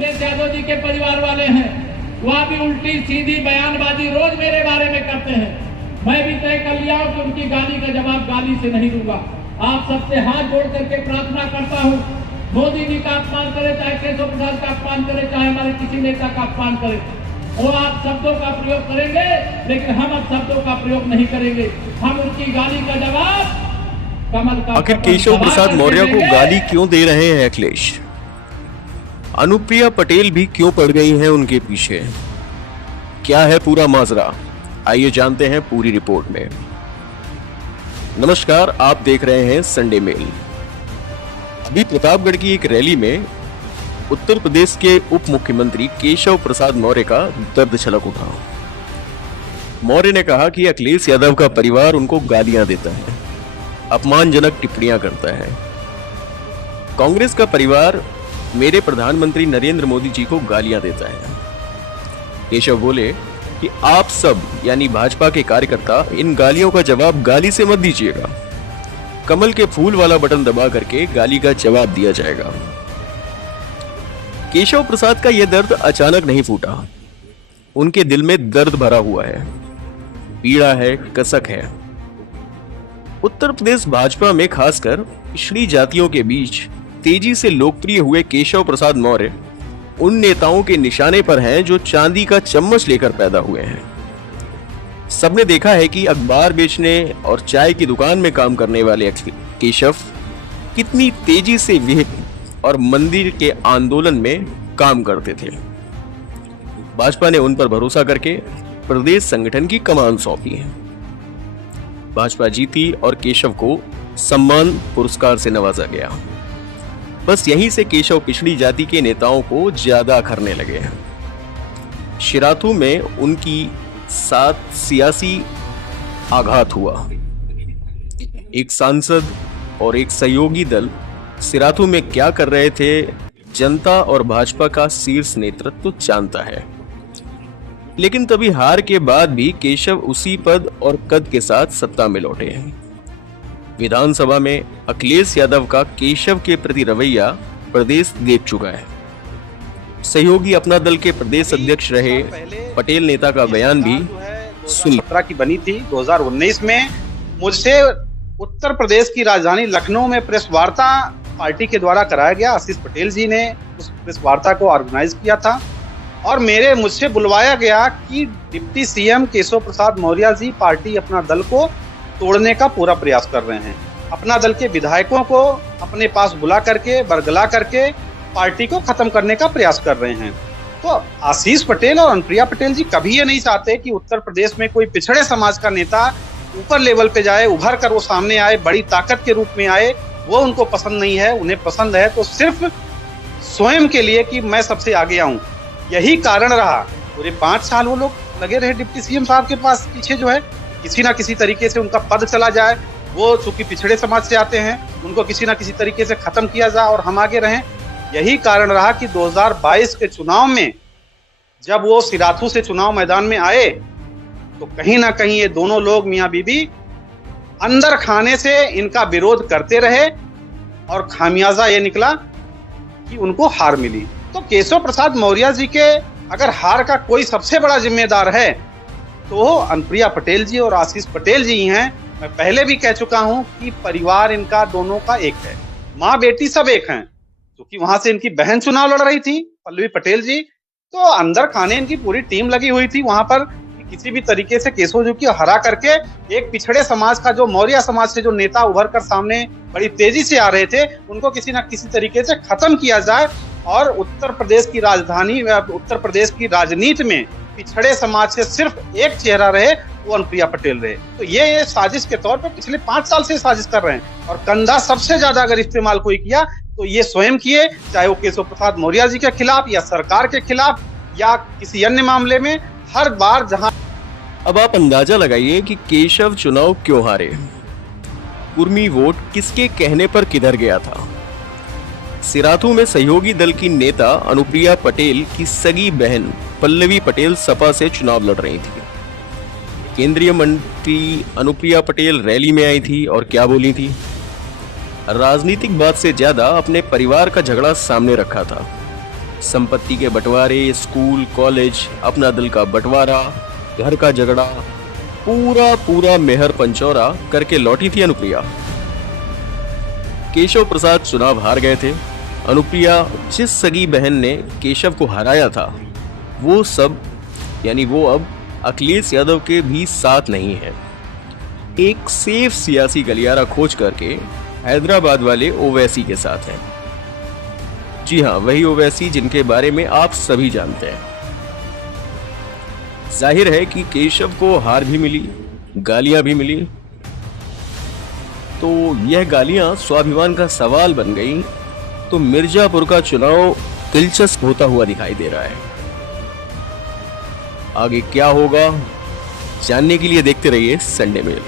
अखिलेश यादव जी के परिवार वाले हैं, वह भी उल्टी सीधी बयानबाजी रोज मेरे बारे में करते हैं। मैं भी तय कर लिया हूं कि उनकी गाली का जवाब गाली से नहीं दूंगा। आप सबसे हाथ जोड़ करके प्रार्थना करता हूं, मोदी जी का अपमान करे, चाहे केशव प्रसाद का अपमान करे, चाहे हमारे किसी नेता का अपमान करे, वो आप शब्दों का प्रयोग करेंगे, लेकिन हम अब शब्दों का प्रयोग नहीं करेंगे। हम उनकी गाली का जवाब कमल का। आखिर केशव प्रसाद मौर्य को गाली क्यों दे रहे हैं अखिलेश? अनुप्रिया पटेल भी क्यों पड़ गई हैं उनके पीछे? क्या है पूरा माजरा? आइए जानते हैं पूरी रिपोर्ट में। नमस्कार, आप देख रहे हैं संडे मेल। अभी प्रतापगढ़ की एक रैली में उत्तर प्रदेश के उप मुख्यमंत्री केशव प्रसाद मौर्य का दर्द छलक उठा। मौर्य ने कहा कि अखिलेश यादव का परिवार उनको गालियां देता है, अपमानजनक टिप्पणियां करता है। कांग्रेस का परिवार मेरे प्रधानमंत्री नरेंद्र मोदी जी को गालियां देता है। केशव बोले कि आप सब यानी भाजपा के कार्यकर्ता इन गालियों का जवाब गाली से मत दीजिएगा, कमल के फूल वाला बटन दबा करके गाली का जवाब दिया जाएगा। केशव प्रसाद का यह दर्द अचानक नहीं फूटा, उनके दिल में दर्द भरा हुआ है, पीड़ा है, कसक है। उत्तर प्रदेश भाजपा में खासकर पिछड़ी जातियों के बीच तेजी से लोकप्रिय हुए केशव प्रसाद मौर्य उन नेताओं के निशाने पर हैं जो चांदी का चम्मच लेकर पैदा हुए हैं। सबने देखा है कि अखबार बेचने और चाय की दुकान में काम करने वाले केशव कितनी तेजी से विहिप और मंदिर के आंदोलन में काम करते थे। भाजपा ने उन पर भरोसा करके प्रदेश संगठन की कमान सौंपी है। भाजपा जीती और केशव को सम्मान पुरस्कार से नवाजा गया। बस यहीं से केशव पिछड़ी जाति के नेताओं को ज्यादा अखरने लगे हैं। शिराथू में उनकी साथ सियासी आघात हुआ। एक सांसद और एक सहयोगी दल सिराथू में क्या कर रहे थे, जनता और भाजपा का शीर्ष नेतृत्व जानता है। लेकिन तभी हार के बाद भी केशव उसी पद और कद के साथ सत्ता में लौटे हैं। विधानसभा में अखिलेश यादव का केशव के प्रति रवैया प्रदेश देख चुका है। सहयोगी अपना दल के प्रदेश अध्यक्ष रहे पटेल नेता का बयान भी सुन। 17 की बनी थी, 2019 में मुझसे उत्तर प्रदेश की राजधानी लखनऊ में प्रेस वार्ता पार्टी के द्वारा कराया गया। आशीष पटेल जी ने उस प्रेस वार्ता को ऑर्गेनाइज किया था और मुझसे बुलवाया गया कि deputy CM Keshav Prasad Maurya ji party अपना दल को तोड़ने का पूरा प्रयास कर रहे हैं। अपना दल के विधायकों को अपने पास बुला करके बरगला करके पार्टी को खत्म करने का प्रयास कर रहे हैं। तो आशीष पटेल और अनुप्रिया पटेल जी कभी ये नहीं चाहते कि उत्तर प्रदेश में कोई पिछड़े समाज का नेता ऊपर लेवल पे जाए, उभर कर वो सामने आए, बड़ी ताकत के रूप में आए। वो उनको पसंद नहीं है। उन्हें पसंद है तो सिर्फ स्वयं के लिए कि मैं सबसे आगे आऊं। यही कारण रहा पूरे 5 साल वो लोग लगे रहे डिप्टी सीएम साहब के पास पीछे, जो है किसी ना किसी तरीके से उनका पद चला जाए। वो चूंकि पिछड़े समाज से आते हैं, उनको किसी ना किसी तरीके से खत्म किया जाए और हम आगे रहें। यही कारण रहा कि 2022 के चुनाव में जब वो सिराथू से चुनाव मैदान में आए तो कहीं ना कहीं ये दोनों लोग मियां बीबी अंदर खाने से इनका विरोध करते रहे और खामियाजा ये निकला कि उनको हार मिली। तो केशव प्रसाद मौर्य जी के अगर हार का कोई सबसे बड़ा जिम्मेदार है तो अनुप्रिया पटेल जी और आशीष पटेल जी हैं। मैं पहले भी कह चुका हूं कि परिवार इनका दोनों का एक है, माँ बेटी सब एक हैं। क्योंकि वहां से इनकी बहन चुनाव लड़ रही थी, पल्लवी पटेल जी, तो अंदर खाने इनकी पूरी टीम लगी हुई थी वहां पर कि किसी भी तरीके से केशव जी को हरा करके एक पिछड़े समाज का जो मौर्य समाज से जो नेता उभर कर सामने बड़ी तेजी से आ रहे थे, उनको किसी न किसी तरीके से खत्म किया जाए और उत्तर प्रदेश की राजधानी, उत्तर प्रदेश की राजनीति में पिछड़े समाज से सिर्फ एक चेहरा रहे, वो अनुप्रिया पटेल रहे। तो ये साजिश के तौर पर पिछले 5 साल से साजिश कर रहे हैं और कंधा सबसे ज्यादा अगर इस्तेमाल कोई किया तो ये स्वयं किए, चाहे वो केशव प्रसाद मौर्य जी के खिलाफ या सरकार के खिलाफ या किसी अन्य मामले में। हर बार जहां अब आप अंदाजा लगाइए कि केशव चुनाव क्यों हारे। कुर्मी वोट किसके कहने पर किधर गया था। सिराथू में सहयोगी दल की नेता अनुप्रिया पटेल की सगी बहन पल्लवी पटेल सपा से चुनाव लड़ रही थी। केंद्रीय मंत्री अनुप्रिया पटेल रैली में आई थी और क्या बोली थी? राजनीतिक बात से ज्यादा अपने परिवार का झगड़ा सामने रखा था। संपत्ति के बंटवारे, स्कूल, कॉलेज, अपना दिल का बंटवारा, घर का झगड़ा, पूरा मेहर पंचौरा करके लौटी थी अनुप्रिया। केशव प्रसाद चुनाव हार गए थे। अनुप्रिया, जिस सगी बहन ने केशव को हराया था, वो अब अखिलेश यादव के भी साथ नहीं है। एक सेफ सियासी गलियारा खोज करके हैदराबाद वाले ओवैसी के साथ है। जी हाँ, वही ओवैसी जिनके बारे में आप सभी जानते हैं। जाहिर है कि केशव को हार भी मिली, गालियां भी मिली, तो यह गालियां स्वाभिमान का सवाल बन गई। तो मिर्जापुर का चुनाव दिलचस्प होता हुआ दिखाई दे रहा है। आगे क्या होगा जानने के लिए देखते रहिए संडे मेल।